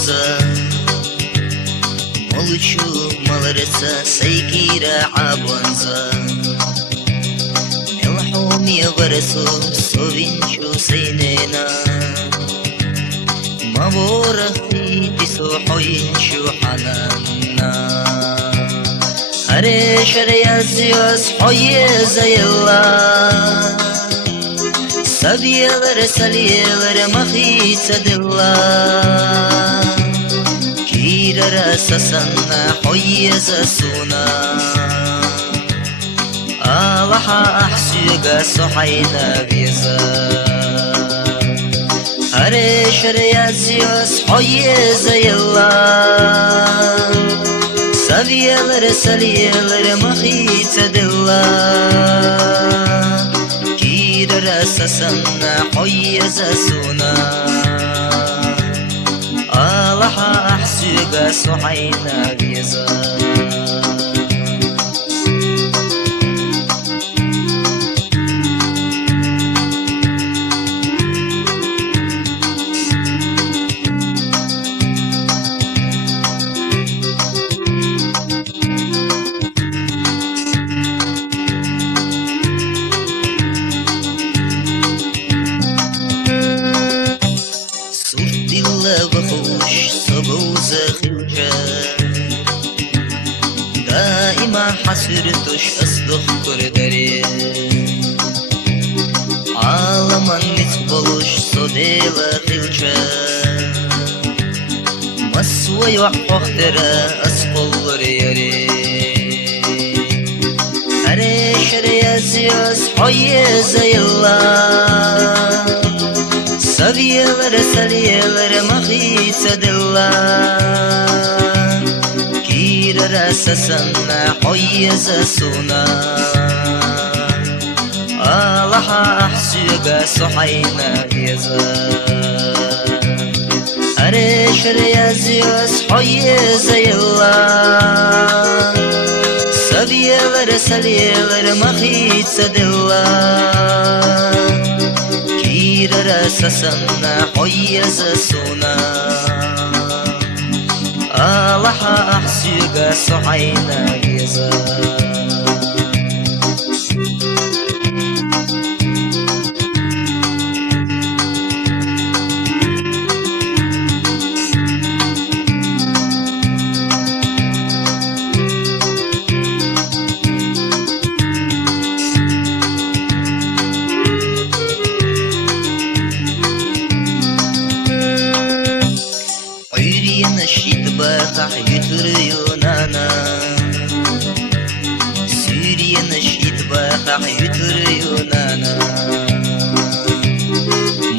بزونزا مولچو مالرسا سيكيرا عبونزا الحومي غرسو سوفينشو سينينا مبورخي تسو حوينشو حنانا هري شريازيوس حوي زي الله سبيلر سليلر مخيت دلا كير رسسنا حوي زسونا الله أحسيق صحينا بيزا هري شريازيوس حوي زي الله سبيلر سليلر مخيت دلا كير رسسنا حوي زسونا الله أحسيق صحينا بيزا بخوش صبوز خلجة دائما حسرتش أصدق كردري عالما نتبلش صديل خلجة مسوى يوحوخدر أسقل ريري هريش ريازيوس حوي زي الله سبيلر سليلر مخيت دلا كير رسسنا حوي زسونا الله أحسيق صحينا بيزا هريش ريازيوس حوي زي الله سبيلر سليلر مخيت دلا كير رسسنا حوي زسونا الله أحسيق صحينا بيزا نشيد باقع يتريونانا سوريا نشيد باقع يتريونانا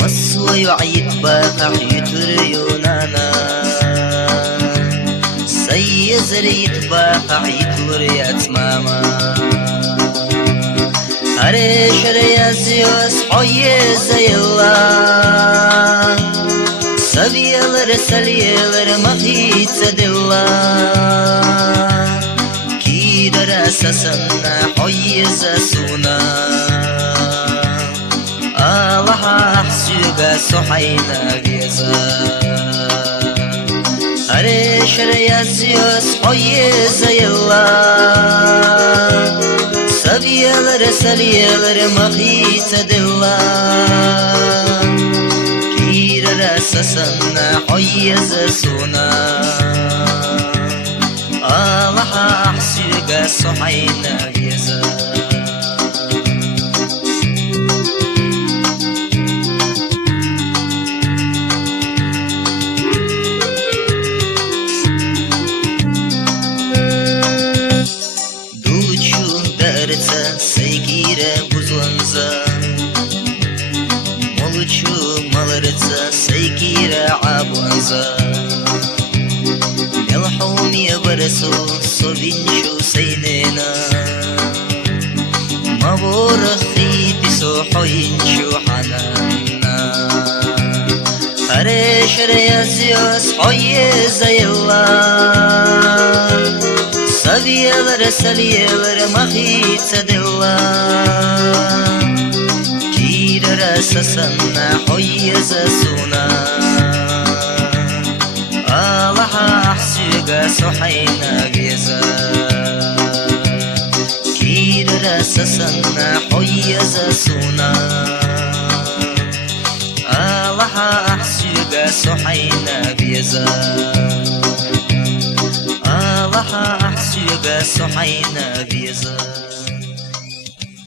مصر يعيد باقع يتريونانا سيزريت باقع يتلريات ماما هريش ريازيوس حوي زي الله سبيلر سليلر مخيت دلا كير رسسنا حوي زسونا الله أحسيق صحينا بيزا هريش ريازيوس حوي زي الله سبيلر سليلر مخيت دلا رسسنا حوي زسونا الله أحسيق صحينا بيزا دوچو درتا سيكيرا بزونزا مولچو مالرتا سيكيرا عبونزا الحومي برسو صبينشو سينينا مبورخي تسو حوينشو حنانا هريش ريازيوس حوي زي الله سبيلر سليلر مخيت دلا كير رسسنا حوي زسونا صحينا بيزا كير راسسنا حيزا سونا الله أحسوغا صحينا بيزا الله أحسوغا صحينا بيزا